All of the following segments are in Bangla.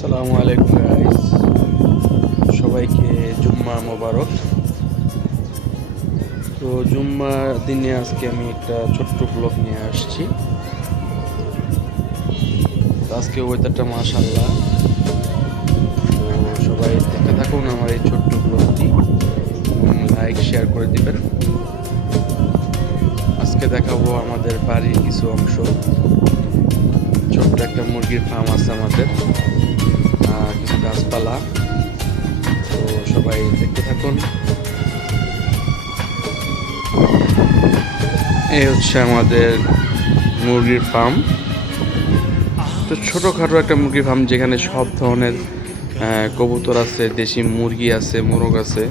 আসসালামু আলাইকুম গাইস, সবাইকে জুম্মা মোবারক। তো জুম্মা দিনে আজকে আমি একটা ছোট্ট ব্লগ নিয়ে আসছি। তো আজকে ওয়েদারটা মাশাআল্লাহ। তো সবাই দেখতে থাকুন আমার এই ছোট্ট ব্লগটি, লাইক শেয়ার করে দিবেন। আজকে দেখাবো আমাদের বাড়ির কিছু অংশ। ছোট্ট একটা মুরগির ফার্ম আছে আমাদের, কিছু গাছপালা। তো সবাই দেখতে থাকুন। এই হচ্ছে আমাদের মুরগির ফার্ম। তো ছোটোখাটো একটা মুরগির ফার্ম, যেখানে সব ধরনের কবুতর আছে, দেশি মুরগি আছে, মোরগ আছে।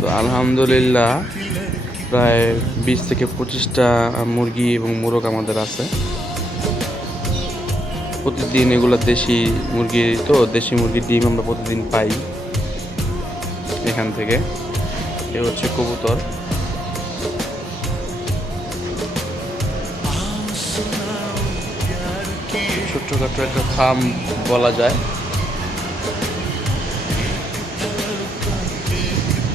তো আলহামদুলিল্লাহ প্রায় 20 থেকে 25টা মুরগি এবং মোরগ আমাদের আছে। প্রতিদিন এগুলো দেশি মুরগি, তো দেশি মুরগির ডিম আমরা প্রতিদিন পাই এখান থেকে। এ হচ্ছে কবুতর। ছোট্টখাটো একটা ফার্ম বলা যায়।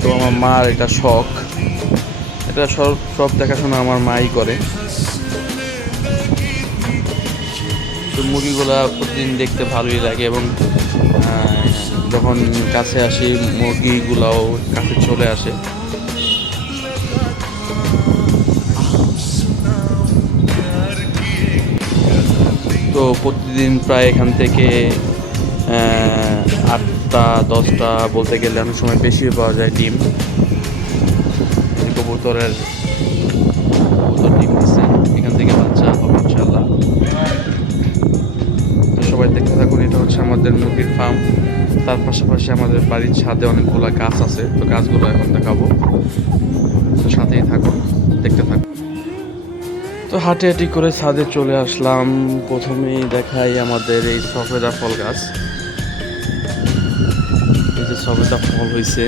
তো আমার মার এটা শখ, এটা সব দেখাশোনা আমার মাই করে। তো মুরগিগুলা প্রতিদিন দেখতে ভালোই লাগে, এবং যখন কাছে আসি মুরগিগুলাও কাছে চলে আসে। তো প্রতিদিন প্রায় এখান থেকে 8টা 10টা, বলতে গেলে অনেক সময় বেশি পাওয়া যায় ডিম। কবুতর ডিম দিচ্ছে, এখান থেকে বাচ্চা হবে ইনশাল্লাহ। তো সবাই দেখতে থাকুন। এটা হচ্ছে আমাদের মুরগির ফার্ম। তার পাশাপাশি আমাদের বাড়ির ছাদে অনেকগুলো গাছ আছে, তো গাছগুলো এখন দেখাবো। তো সাথেই থাকুন, দেখতে থাকুন। তো হাঁটি করে ছাদে চলে আসলাম। প্রথমেই দেখাই আমাদের এই সফেদা ফল গাছ। এই যে সফেদা ফল হয়েছে,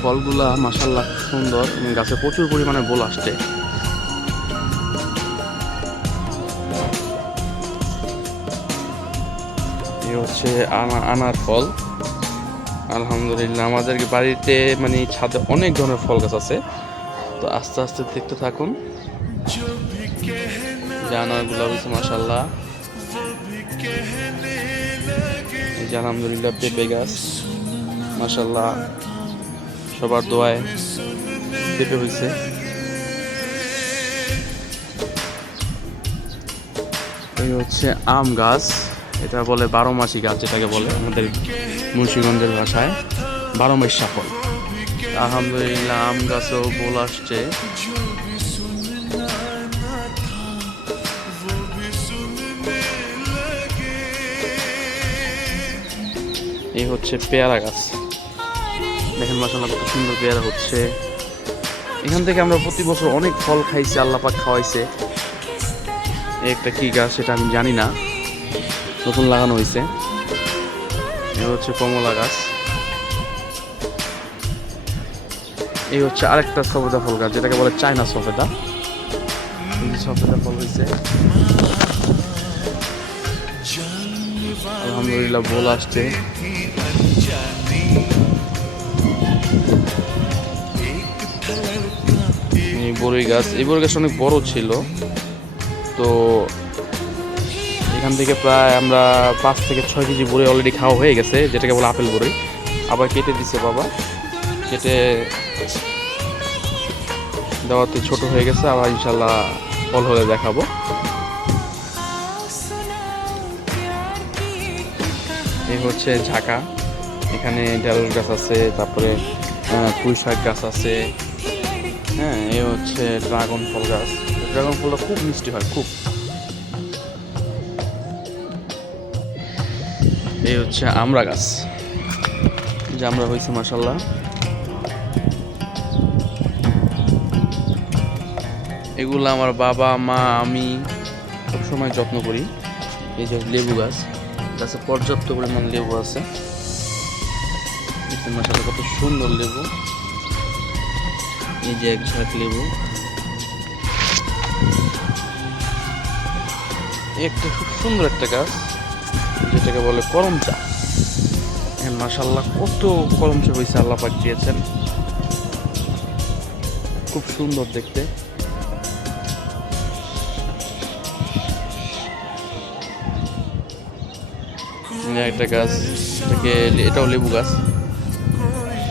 ফলগুলা মাশাআল্লাহ সুন্দর, গাছে প্রচুর পরিমাণে বোল আসছে। এই হচ্ছে আনার ফল। আলহামদুলিল্লাহ আমাদের বাড়িতে মানে ছাদে অনেক ধরনের ফল গাছ আছে। তো আস্তে আস্তে দেখতে থাকুন। জানারগুলো হয়েছে মাশাআল্লাহ। এই যে আলহামদুলিল্লাহ পেঁপে গাছ, মাশাআল্লাহ সবার দোয়ায় পেঁপে হয়েছে। এই হচ্ছে আম গাছ, এটা বলে 12 মাসি গাছ, যেটাকে বলে আমাদের মুন্সিগঞ্জের ভাষায় 12 মাসা ফল। আলহামদুলিল্লাহ আম গাছেও বোল আসছে। এই হচ্ছে পেয়ারা গাছ, দেখেন মাশাআল্লাহ কত সুন্দর পেয়ারা হচ্ছে। এখান থেকে আমরা প্রতি বছর অনেক ফল খাইছি, আল্লাহ পাক খাওয়াইছে। একটা কি গাছ সেটা আমি জানি না, নতুন লাগানো হয়েছে। এই হচ্ছে কমলা গাছ। এই হচ্ছে আরেকটা সফেদা ফল গাছ, যেটাকে বলে চায়না সফেদা। সফেদা ফল হয়েছে, আলহামদুলিল্লাহ বোল আসছে। এই বড়ই গাছ, এই বড়ই গাছ অনেক বড় ছিল। তো এখান থেকে প্রায় আমরা 5 থেকে 6 কেজি বড়ই অলরেডি খাওয়া হয়ে গেছে, যেটাকে বলে আপেল বড়ই। আবার কেটে দিছে বাবা, কেটে দেওয়াতে ছোট হয়ে গেছে। আবার ইনশাল্লাহ ফল হলে দেখাবো। এই হচ্ছে ঝাঁকা, এখানে ঢেঁড়স গাছ আছে, তারপরে পুঁই শাক গাছ আছে। হ্যাঁ, এই হচ্ছে ড্রাগন ফল গাছ। ড্রাগন ফলটা খুব মিষ্টি হয়, খুব। এই হচ্ছে আমড়া গাছ, জামড়া হয়েছে মাশাআল্লাহ। এগুলো আমার বাবা মা আমি সবসময় যত্ন করি। এই যে লেবু গাছ, গাছে পর্যাপ্ত পরিমাণ লেবু আছে, মাশাআল্লাহ কত সুন্দর লেবু। এই যে এক ঝাঁক লেবু। একটা খুব সুন্দর একটা গাছ যেটাকে বলে করমচা। মাশাআল্লাহ কত করমচা হয়েছে, আল্লাহ পাক দিয়েছেন, খুব সুন্দর দেখতে। একটা গাছ, এটাও লেবু গাছ।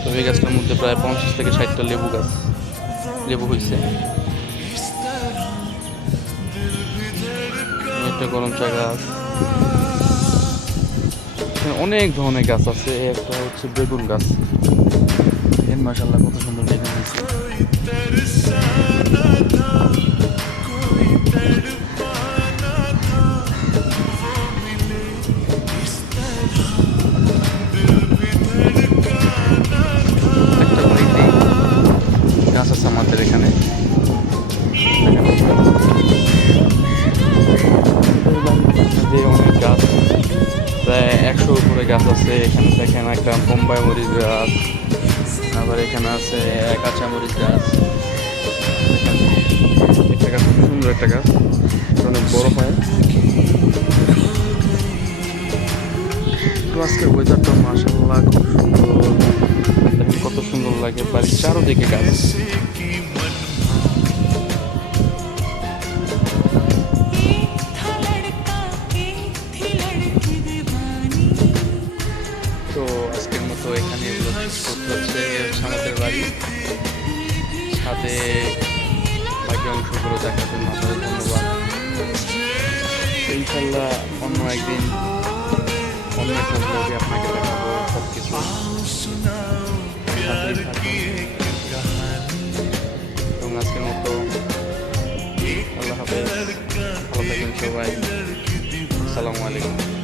তো এই গাছটার মধ্যে প্রায় 50 থেকে 60টা লেবু হয়েছে। একটা করমচা গাছ, অনেক ধরনের গাছ আছে। একটা হচ্ছে বেগুন গাছ, মাশাআল্লাহ কত সুন্দর বেগুন হয়েছে। একটা বাড়িতেই গাছ আছে আমাদের এখানে। অনেক গাছ, প্রায় 100 উপরে গাছ আছে এখানে। দেখেন একটা বোম্বাই মরিচ গাছ, আবার এখানে আছে কাঁচা মরিচ গাছ। একটা গাছ খুব সুন্দর একটা গাছ, অনেক বড় হয়। তো আজকের ওয়েদারটা মাশাআল্লাহ খুব সুন্দর, দেখেন কত সুন্দর লাগে। বাড়ির চারোদিকে গাছ। তো আজকের মতো এখানে হচ্ছে আমাদের বাড়ি ছাদে বাকি অংশগুলো দেখার জন্য আপনাদের ধন্যবাদ। ইনশাল্লাহ অন্য একদিন অন্য একটা ব্লগে আপনাকে দেখাবো সব কিছু। এবং আজকের মতো আল্লাহ হাফেজ, ভালো থাকবেন সবাই, আসসালামু আলাইকুম।